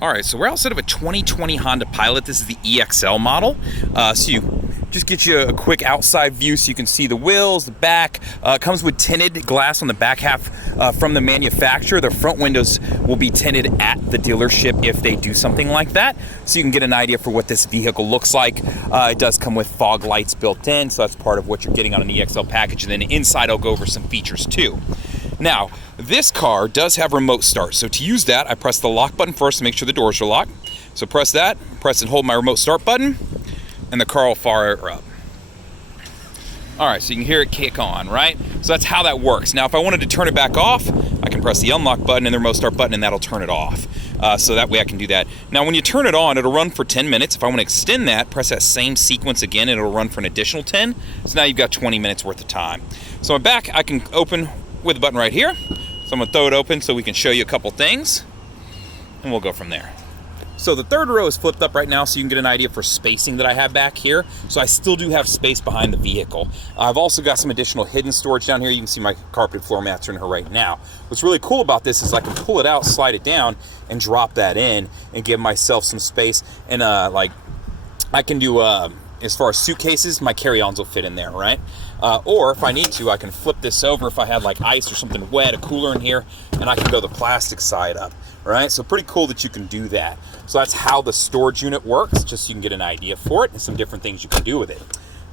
All right, so we're outside of a 2020 Honda Pilot. This is the EXL model. So you just get you a quick outside view so you can see the wheels, the back. It comes with tinted glass on the back half from the manufacturer. The front windows will be tinted at the dealership if they do something like that. So you can get an idea for what this vehicle looks like. It does come with fog lights built in, so that's part of what you're getting on an EXL package. And then inside I'll go over some features too. Now, this car does have remote start. So to use that, I press the lock button first to make sure the doors are locked. So press that, press and hold my remote start button, and the car will fire up. All right, so you can hear it kick on, right? So that's how that works. Now, if I wanted to turn it back off, I can press the unlock button and the remote start button, and that'll turn it off. So that way I can do that. Now, when you turn it on, it'll run for 10 minutes. If I want to extend that, press that same sequence again, and it'll run for an additional 10. So now you've got 20 minutes worth of time. So my back, I can open with the button right here. So I'm gonna throw it open so we can show you a couple things, and we'll go from there. So the third row is flipped up right now so you can get an idea for spacing that I have back here. So I still do have space behind the vehicle. I've also got some additional hidden storage down here. You can see my carpeted floor mats are in here right now. What's really cool about this is I can pull it out, slide it down, and drop that in and give myself some space. And like I can do, as far as suitcases, my carry-ons will fit in there, right? Or if I need to, I can flip this over if I had like ice or something wet, a cooler in here, and I can go the plastic side up, right? So pretty cool that you can do that. So that's how the storage unit works, just so you can get an idea for it and some different things you can do with it.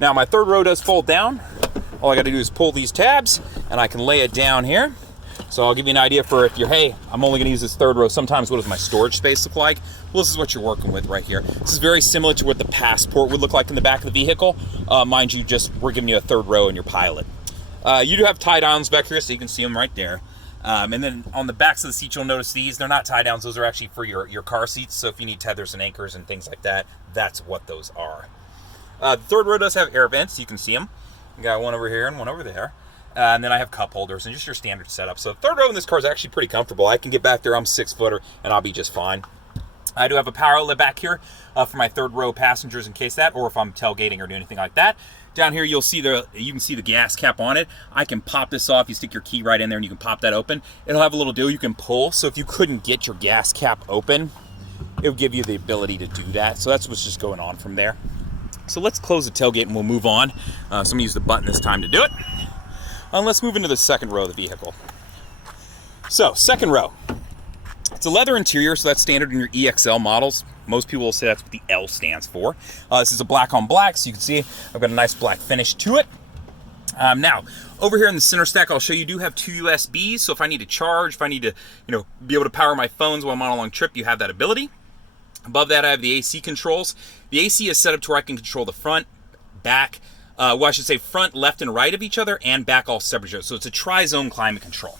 Now my third row does fold down. All I gotta do is pull these tabs and I can lay it down here. So I'll give you an idea for if you're, hey, I'm only gonna use this third row. Sometimes what does my storage space look like? Well, this is what you're working with right here. This is very similar to what the Passport would look like in the back of the vehicle. Mind you, we're giving you a third row in your Pilot. You do have tie downs back here, so you can see them right there. And then on the backs of the seats, you'll notice these. They're not tie downs. Those are actually for your car seats. So if you need tethers and anchors and things like that, that's what those are. The third row does have air vents. You can see them. You got one over here and one over there. And then I have cup holders and just your standard setup. So the third row in this car is actually pretty comfortable. I can get back there. I'm 6-footer and I'll be just fine. I do have a power outlet back here for my third row passengers in case that, or if I'm tailgating or doing anything like that. Down here, you can see the gas cap on it. I can pop this off. You stick your key right in there and you can pop that open. It'll have a little deal you can pull. So if you couldn't get your gas cap open, it will give you the ability to do that. So that's what's just going on from there. So let's close the tailgate and we'll move on. So I'm gonna use the button this time to do it. Let's move into the second row of the vehicle. So second row, it's a leather interior, so that's standard in your EXL models. Most people will say that's what the L stands for. This is a black on black, so you can see I've got a nice black finish to it. Now, over here in the center stack, I'll show you do have 2 USBs, so if I need to charge, if I need to be able to power my phones while I'm on a long trip, you have that ability. Above that, I have the AC controls. The AC is set up to where I can control the front, back, well, I should say front, left, and right of each other, and back all separate. So it's a tri-zone climate control.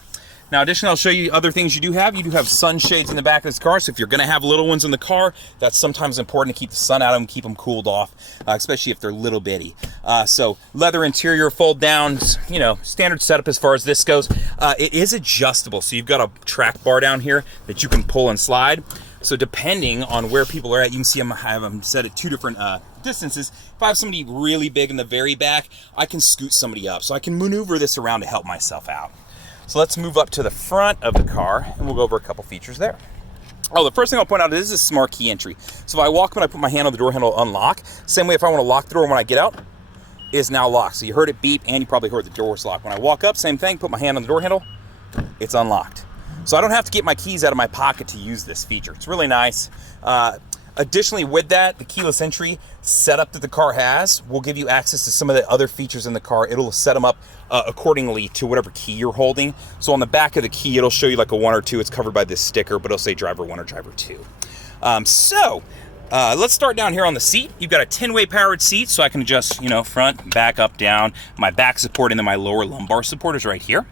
Now, additionally, I'll show you other things you do have. You do have sunshades in the back of this car, so if you're going to have little ones in the car, that's sometimes important to keep the sun out of them, keep them cooled off, especially if they're little bitty. So leather interior, fold down, standard setup as far as this goes. It is adjustable, so you've got a track bar down here that you can pull and slide. So depending on where people are at, you can see I have them set at 2 different distances. If I have somebody really big in the very back, I can scoot somebody up. So I can maneuver this around to help myself out. So let's move up to the front of the car and we'll go over a couple features there. Oh, the first thing I'll point out is this is smart key entry. So if I walk, when I put my hand on the door handle, unlock. Same way if I want to lock the door when I get out, is now locked. So you heard it beep and you probably heard the doors locked. When I walk up, same thing, put my hand on the door handle, it's unlocked. So I don't have to get my keys out of my pocket to use this feature. It's really nice. Additionally, with that, the keyless entry setup that the car has will give you access to some of the other features in the car. It'll set them up accordingly to whatever key you're holding. So on the back of the key, it'll show you like a 1 or 2. It's covered by this sticker, but it'll say driver 1 or driver 2. Let's start down here on the seat. You've got a 10-way powered seat, so I can adjust, front, back, up, down. My back support and then my lower lumbar support is right here.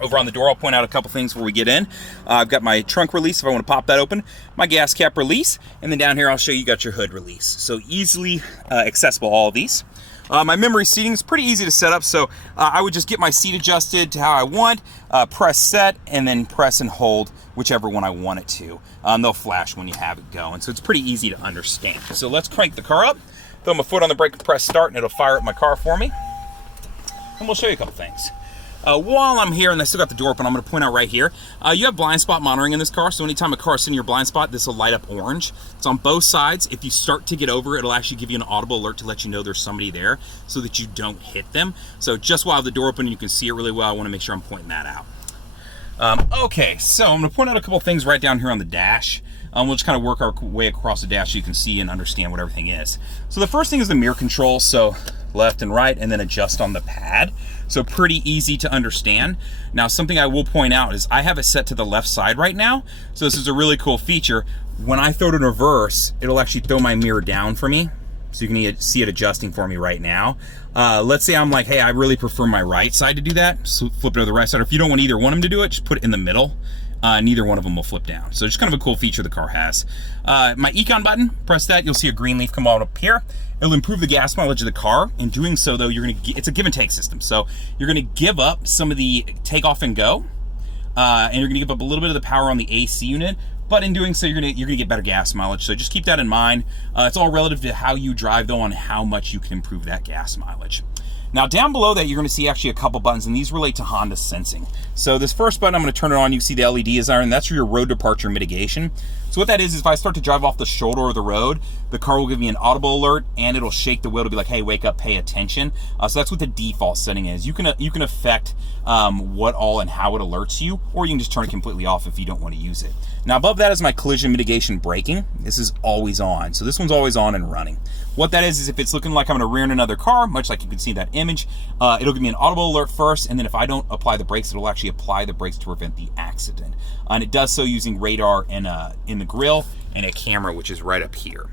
Over on the door, I'll point out a couple things before we get in. I've got my trunk release if I want to pop that open, my gas cap release, and then down here I'll show you got your hood release. So easily accessible, all of these. My memory seating is pretty easy to set up, so I would just get my seat adjusted to how I want, press set, and then press and hold whichever one I want it to. They'll flash when you have it going, so it's pretty easy to understand. So let's crank the car up, throw my foot on the brake, press start, and it'll fire up my car for me. And we'll show you a couple things. While I'm here and I still got the door open, I'm going to point out right here, you have blind spot monitoring in this car. So anytime a car is in your blind spot, this will light up orange. It's on both sides. If you start to get over, it'll actually give you an audible alert to let you know there's somebody there so that you don't hit them. So just while I have the door open and you can see it really well, I want to make sure I'm pointing that out. Okay, so I'm going to point out a couple things right down here on the dash. We'll just kind of work our way across the dash so you can see and understand what everything is. So the first thing is the mirror control. So left and right, and then adjust on the pad. So pretty easy to understand. Now, something I will point out is I have it set to the left side right now. So this is a really cool feature. When I throw it in reverse, it'll actually throw my mirror down for me. So you can see it adjusting for me right now. Let's say I'm like, hey, I really prefer my right side to do that. So flip it to the right side. Or if you don't want either one of them to do it, just put it in the middle. Neither one of them will flip down. So just kind of a cool feature the car has. My ECON button, press that, you'll see a green leaf come out up here. It'll improve the gas mileage of the car. In doing so though, it's a give and take system. So you're gonna give up some of the takeoff and go, and you're gonna give up a little bit of the power on the AC unit, but in doing so, you're gonna get better gas mileage. So just keep that in mind. It's all relative to how you drive though, on how much you can improve that gas mileage. Now down below that, you're gonna see actually a couple buttons, and these relate to Honda sensing. So this first button, I'm gonna turn it on, you see the LED is there, and that's for your road departure mitigation. So what that is if I start to drive off the shoulder of the road, the car will give me an audible alert, and it'll shake the wheel to be like, hey, wake up, pay attention. So that's what the default setting is. You can affect what all and how it alerts you, or you can just turn it completely off if you don't wanna use it. Now above that is my collision mitigation braking. This is always on. So this one's always on and running. What that is if it's looking like I'm gonna rear end another car, much like you can see that image, it'll give me an audible alert first, and then if I don't apply the brakes, it'll actually apply the brakes to prevent the accident. And it does so using radar in the grille and a camera, which is right up here.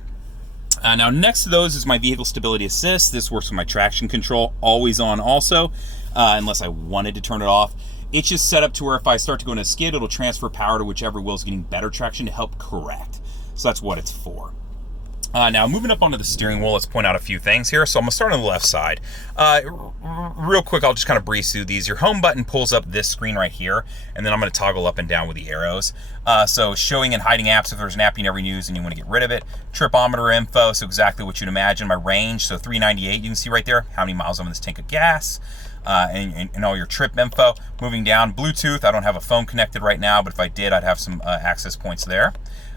Now next to those is my vehicle stability assist. This works with my traction control, always on also, unless I wanted to turn it off. It's just set up to where if I start to go into a skid, it'll transfer power to whichever wheel's getting better traction to help correct. So that's what it's for. Now moving up onto the steering wheel, let's point out a few things here. So I'm gonna start on the left side. Real quick, I'll just kind of breeze through these. Your home button pulls up this screen right here, and then I'm gonna toggle up and down with the arrows. So showing and hiding apps, if there's an app you never use and you wanna get rid of it. Tripometer info, so exactly what you'd imagine. My range, so 398, you can see right there how many miles I'm in this tank of gas. And all your trip info. Moving down, Bluetooth, I don't have a phone connected right now, but if I did, I'd have some access points there.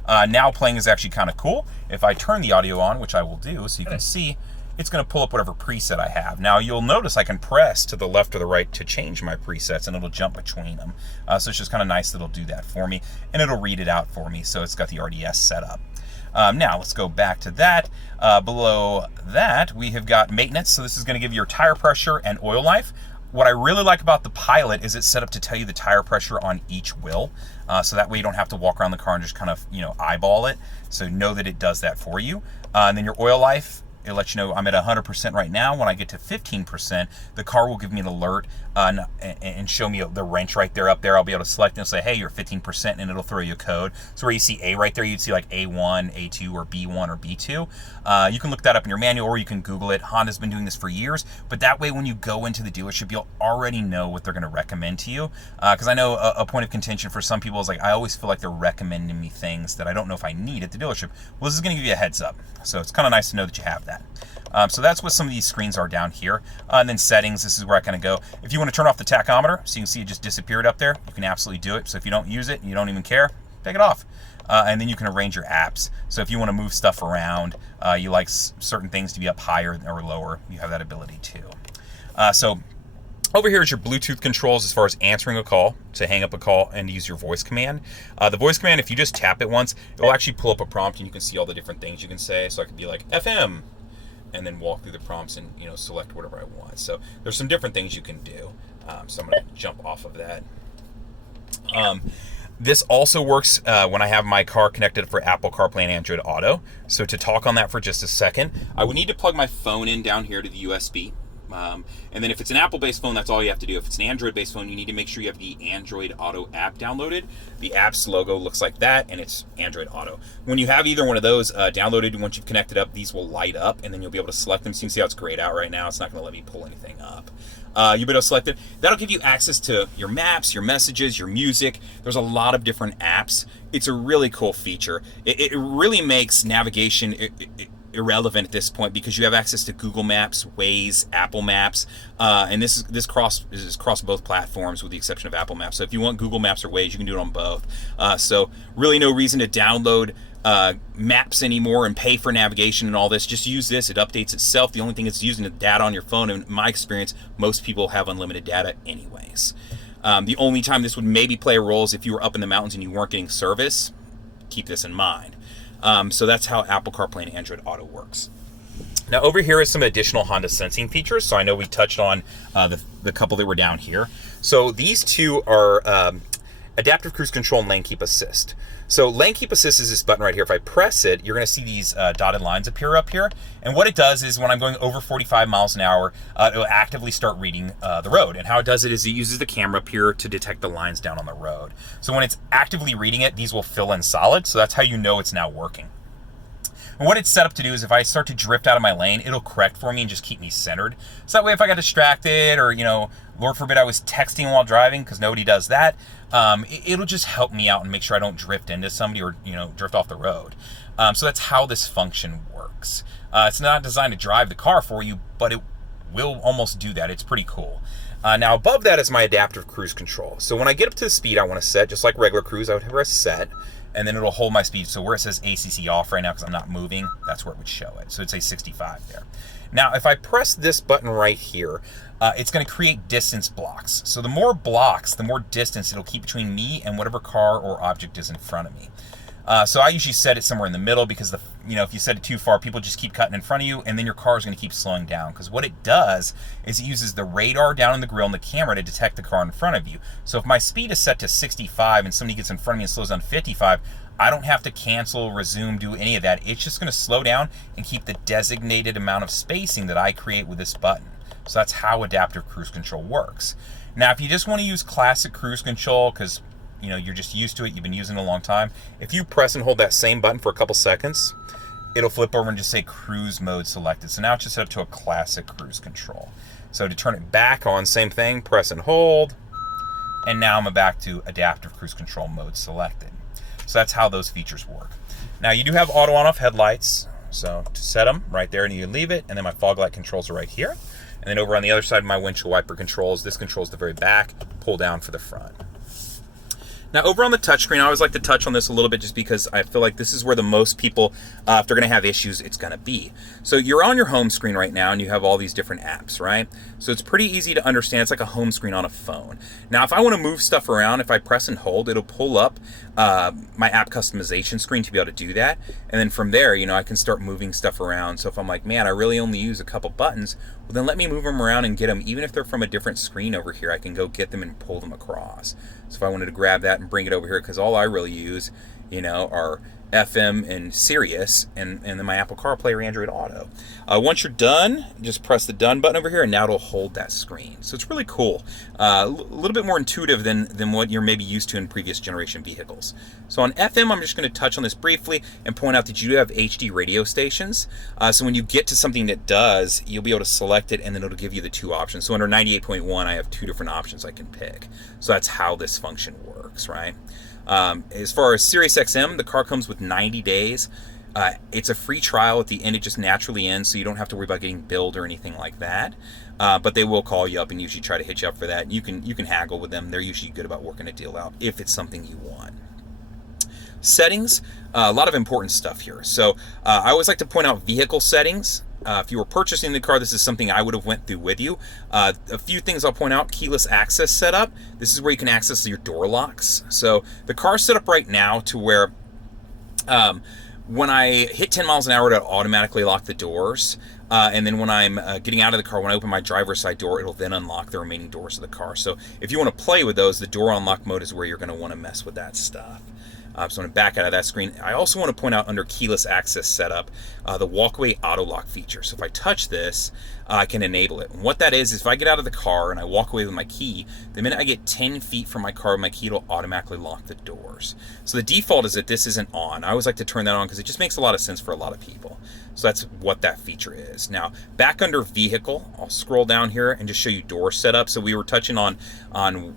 Now playing is actually kind of cool. If I turn the audio on, which I will do, so you can see, it's going to pull up whatever preset I have. Now you'll notice I can press to the left or the right to change my presets, and it'll jump between them. So it's just kind of nice that it'll do that for me, and it'll read it out for me, so it's got the RDS set up. Now let's go back to that. Below that, we have got maintenance. So this is going to give you your tire pressure and oil life. What I really like about the Pilot is it's set up to tell you the tire pressure on each wheel. So that way you don't have to walk around the car and just kind of, eyeball it. So know that it does that for you. And then your oil life, it'll let you know I'm at 100% right now. When I get to 15%, the car will give me an alert and show me the wrench right there up there. I'll be able to select and say, hey, you're 15%, and it'll throw you a code. So where you see A right there, you'd see like A1, A2, or B1, or B2. You can look that up in your manual, or you can Google it. Honda's been doing this for years, but that way when you go into the dealership, you'll already know what they're going to recommend to you. Because I know a point of contention for some people is like, I always feel like they're recommending me things that I don't know if I need at the dealership. Well, this is going to give you a heads up. So it's kind of nice to know that you have that. So that's what some of these screens are down here. And then settings, this is where I kind of go. If you want to turn off the tachometer, so you can see it just disappeared up there, you can absolutely do it. So if you don't use it and you don't even care, take it off. And then you can arrange your apps. So if you want to move stuff around, you like certain things to be up higher or lower, you have that ability too. So over here is your Bluetooth controls as far as answering a call, to hang up a call and use your voice command. The voice command, if you just tap it once, it'll actually pull up a prompt and you can see all the different things you can say. So I could be like FM, and then walk through the prompts and select whatever I want. So there's some different things you can do. So I'm gonna jump off of that. This also works when I have my car connected for Apple CarPlay and Android Auto. So to talk on that for just a second, I would need to plug my phone in down here to the USB. And then if it's an Apple-based phone, that's all you have to do. If it's an Android-based phone, you need to make sure you have the Android Auto app downloaded. The app's logo looks like that, and it's Android Auto. When you have either one of those downloaded, once you've connected up, these will light up, and then you'll be able to select them. So you can see how it's grayed out right now. It's not going to let me pull anything up. You'll be able to select it. That'll give you access to your maps, your messages, your music. There's a lot of different apps. It's a really cool feature. It really makes navigation... irrelevant at this point because you have access to Google Maps, Waze, Apple Maps, and this is across both platforms with the exception of Apple Maps. So if you want Google Maps or Waze, you can do it on both. So really no reason to download maps anymore and pay for navigation and all this. Just use this. It updates itself. The only thing it's using is data on your phone. And in my experience, most people have unlimited data anyways. The only time this would maybe play a role is if you were up in the mountains and you weren't getting service. Keep this in mind. So that's how Apple CarPlay and Android Auto works. Now over here is some additional Honda sensing features. So I know we touched on the couple that were down here. So these two are adaptive cruise control and lane keep assist. So lane keep assist is this button right here. If I press it, you're going to see these dotted lines appear up here. And what it does is when I'm going over 45 miles an hour, it'll actively start reading the road. And how it does it is it uses the camera up here to detect the lines down on the road. So when it's actively reading it, these will fill in solid. So that's how you know it's now working. And what it's set up to do is if I start to drift out of my lane, it'll correct for me and just keep me centered. So that way if I got distracted or, Lord forbid I was texting while driving, because nobody does that, it'll just help me out and make sure I don't drift into somebody or, drift off the road. So that's how this function works. It's not designed to drive the car for you, but it will almost do that. It's pretty cool. Now above that is my adaptive cruise control. So when I get up to the speed I want to set, just like regular cruise, I would press set, and then it'll hold my speed. So where it says ACC off right now because I'm not moving, that's where it would show it. So it'd say 65 there. Now if I press this button right here, it's going to create distance blocks. So the more blocks, the more distance it'll keep between me and whatever car or object is in front of me. So I usually set it somewhere in the middle because if you set it too far, people just keep cutting in front of you, and then your car is going to keep slowing down. Because what it does is it uses the radar down in the grill and the camera to detect the car in front of you. So if my speed is set to 65 and somebody gets in front of me and slows down to 55, I don't have to cancel, resume, do any of that. It's just going to slow down and keep the designated amount of spacing that I create with this button. So that's how adaptive cruise control works. Now, if you just want to use classic cruise control because you're just used to it, you've been using it a long time, if you press and hold that same button for a couple seconds, it'll flip over and just say cruise mode selected. So now it's just set up to a classic cruise control. So to turn it back on, same thing, press and hold, and now I'm back to adaptive cruise control mode selected. So that's how those features work. Now you do have auto on off headlights. So to set them right there and you leave it, and then my fog light controls are right here. And then over on the other side of my windshield wiper controls, this controls the very back, pull down for the front. Now over on the touchscreen, I always like to touch on this a little bit just because I feel like this is where the most people, if they're going to have issues, it's going to be. So you're on your home screen right now and you have all these different apps, right? So it's pretty easy to understand. It's like a home screen on a phone. Now if I want to move stuff around, if I press and hold, it'll pull up my app customization screen to be able to do that. And then from there, I can start moving stuff around. So if I'm like, man, I really only use a couple buttons, well then let me move them around and get them. Even if they're from a different screen over here, I can go get them and pull them across. So if I wanted to grab that and bring it over here, because all I really use, are FM and Sirius, and then my Apple CarPlay or Android Auto. Once you're done, just press the done button over here, and now it'll hold that screen. So it's really cool. A little bit more intuitive than what you're maybe used to in previous generation vehicles. So on FM, I'm just going to touch on this briefly and point out that you do have HD radio stations. So when you get to something that does, you'll be able to select it, and then it'll give you the two options. So under 98.1, I have two different options I can pick. So that's how this function works, right? As far as Sirius XM, the car comes with 90 days. It's a free trial. At the end, it just naturally ends, so you don't have to worry about getting billed or anything like that. But they will call you up and usually try to hit you up for that. You can haggle with them. They're usually good about working a deal out if it's something you want. Settings, a lot of important stuff here. So I always like to point out vehicle settings. If you were purchasing the car, this is something I would have went through with you. A few things I'll point out. Keyless access setup. This is where you can access your door locks. So the car's set up right now to where when I hit 10 miles an hour, it'll automatically lock the doors. And then when I'm getting out of the car, when I open my driver's side door, it'll then unlock the remaining doors of the car. So if you want to play with those, the door unlock mode is where you're going to want to mess with that stuff. So I'm going to back out of that screen. I also want to point out under keyless access setup, the walkway auto lock feature. So if I touch this, I can enable it. And what that is if I get out of the car and I walk away with my key, the minute I get 10 feet from my car with my key, it'll automatically lock the doors. So the default is that this isn't on. I always like to turn that on because it just makes a lot of sense for a lot of people. So that's what that feature is. Now, back under vehicle, I'll scroll down here and just show you door setup. So we were touching on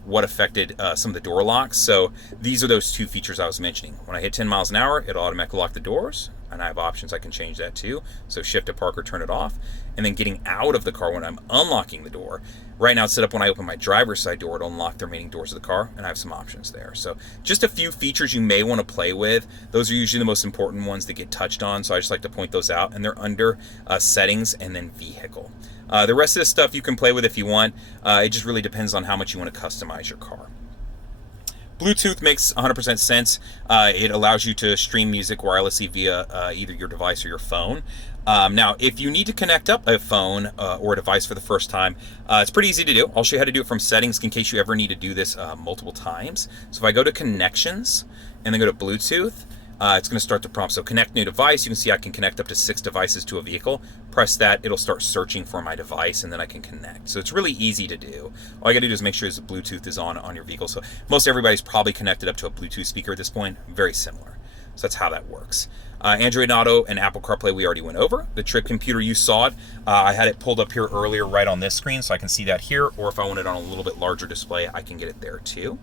what affected some of the door locks. So these are those two features I was mentioning. When I hit 10 miles an hour, it'll automatically lock the doors. and I have options. I can change that too. So shift to park or turn it off. And then getting out of the car when I'm unlocking the door. Right now it's set up when I open my driver's side door to unlock the remaining doors of the car, and I have some options there. So just a few features you may want to play with. Those are usually the most important ones that get touched on, so I just like to point those out, and they're under settings and then vehicle. The rest of this stuff you can play with if you want. It just really depends on how much you want to customize your car. Bluetooth makes 100% sense. It allows you to stream music wirelessly via either your device or your phone. Now, if you need to connect up a phone or a device for the first time, it's pretty easy to do. I'll show you how to do it from settings in case you ever need to do this multiple times. So if I go to connections and then go to Bluetooth, it's going to start the prompt. So connect new device. You can see I can connect up to 6 devices to a vehicle. Press that, it'll start searching for my device, and then I can connect. So it's really easy to do. All you got to do is make sure the Bluetooth is on your vehicle. So most everybody's probably connected up to a Bluetooth speaker at this point. Very similar. So that's how that works. Android Auto and Apple CarPlay we already went over. The trip computer, you saw it. I had it pulled up here earlier right on this screen, so I can see that here, or if I want it on a little bit larger display, I can get it there too.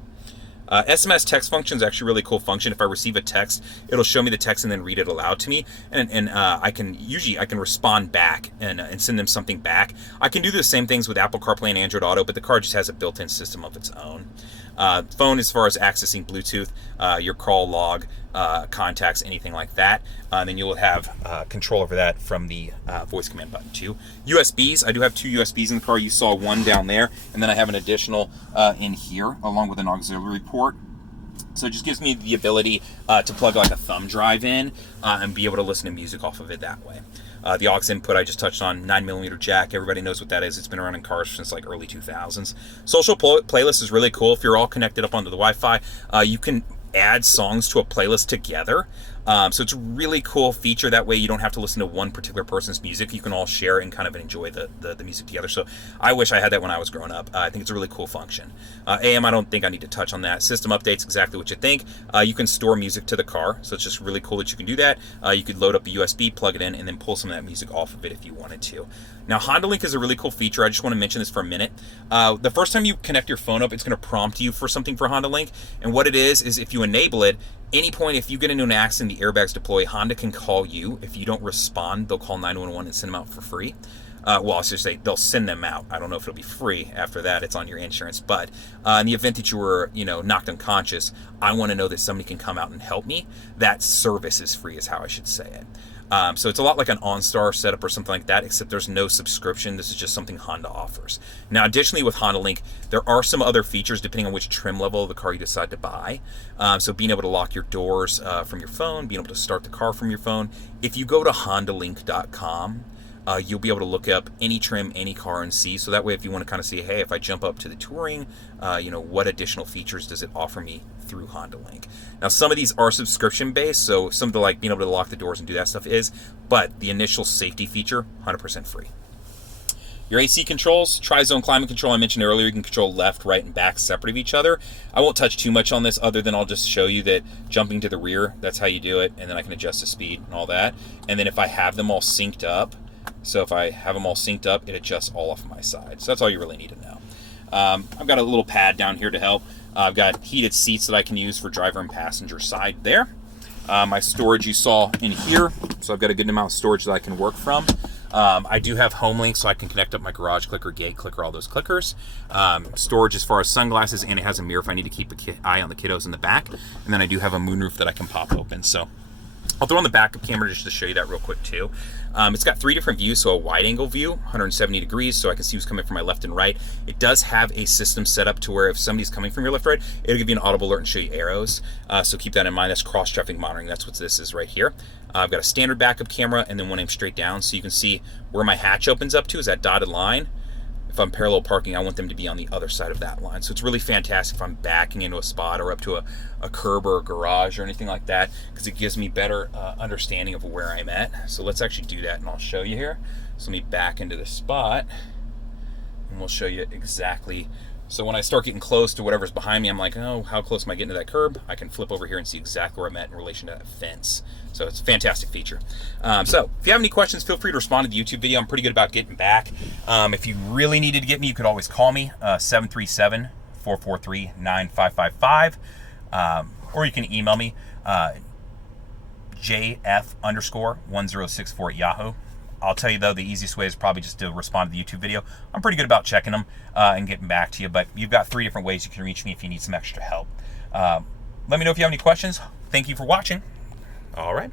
SMS text function is actually a really cool function. If I receive a text, it'll show me the text and then read it aloud to me, and I can respond back and send them something back. I can do the same things with Apple CarPlay and Android Auto, but the car just has a built-in system of its own. Phone, as far as accessing Bluetooth, your call log, contacts, anything like that, then you'll have control over that from the voice command button too. USBs, I do have 2 USBs in the car. You saw one down there, and then I have an additional in here along with an auxiliary port. So it just gives me the ability to plug like a thumb drive in and be able to listen to music off of it that way. The aux input I just touched on, 9mm jack. Everybody knows what that is. It's been around in cars since like early 2000s. Social playlist is really cool. If you're all connected up onto the Wi-Fi, you can add songs to a playlist together. So it's a really cool feature. That way you don't have to listen to one particular person's music. You can all share and kind of enjoy the music together. So I wish I had that when I was growing up. I think it's a really cool function. AM, I don't think I need to touch on that. System updates, exactly what you think. You can store music to the car, so it's just really cool that you can do that. You could load up a USB, plug it in, and then pull some of that music off of it if you wanted to. Now, HondaLink is a really cool feature. I just want to mention this for a minute. The first time you connect your phone up, it's going to prompt you for something for HondaLink. And what it is if you enable it, any point, if you get into an accident, the airbags deploy, Honda can call you. If you don't respond, they'll call 911 and send them out for free. Well, I'll just say they'll send them out. I don't know if it'll be free. After that, it's on your insurance. But in the event that you were, knocked unconscious, I want to know that somebody can come out and help me. That service is free, is how I should say it. So it's a lot like an OnStar setup or something like that, except there's no subscription. This is just something Honda offers. Now, additionally with HondaLink, there are some other features depending on which trim level of the car you decide to buy. So being able to lock your doors from your phone, being able to start the car from your phone. If you go to HondaLink.com, you'll be able to look up any trim, any car, and see. So that way, if you want to kind of see, hey, if I jump up to the Touring, what additional features does it offer me through HondaLink? Now, some of these are subscription-based, so some of the being able to lock the doors and do that stuff is, but the initial safety feature, 100% free. Your AC controls, tri-zone climate control I mentioned earlier, you can control left, right, and back separate of each other. I won't touch too much on this other than I'll just show you that jumping to the rear, that's how you do it, and then I can adjust the speed and all that. And then if I have them all synced up, it adjusts all off my side. So that's all you really need to know. I've got a little pad down here to help. I've got heated seats that I can use for driver and passenger side there. My storage you saw in here, so I've got a good amount of storage that I can work from. I do have HomeLink, so I can connect up my garage clicker, gate clicker, all those clickers. Storage as far as sunglasses, and it has a mirror if I need to keep an eye on the kiddos in the back. And then I do have a moonroof that I can pop open. So I'll throw on the backup camera just to show you that real quick too. It's got 3 different views, so a wide angle view, 170 degrees, so I can see who's coming from my left and right. It does have a system set up to where if somebody's coming from your left or right, it'll give you an audible alert and show you arrows. So keep that in mind. That's cross traffic monitoring. That's what this is right here. I've got a standard backup camera and then one aimed straight down, so you can see where my hatch opens up to is that dotted line. If I'm parallel parking, I want them to be on the other side of that line. So it's really fantastic if I'm backing into a spot or up to a curb or a garage or anything like that, because it gives me better understanding of where I'm at. So let's actually do that, and I'll show you here. So let me back into the spot, and we'll show you exactly. So when I start getting close to whatever's behind me, I'm like, oh, how close am I getting to that curb? I can flip over here and see exactly where I'm at in relation to that fence. So it's a fantastic feature. So if you have any questions, feel free to respond to the YouTube video. I'm pretty good about getting back. If you really needed to get me, you could always call me, 737-443-9555. Or you can email me, jf_1064 at Yahoo. I'll tell you though, the easiest way is probably just to respond to the YouTube video. I'm pretty good about checking them and getting back to you, but you've got 3 different ways you can reach me if you need some extra help. Let me know if you have any questions. Thank you for watching. All right.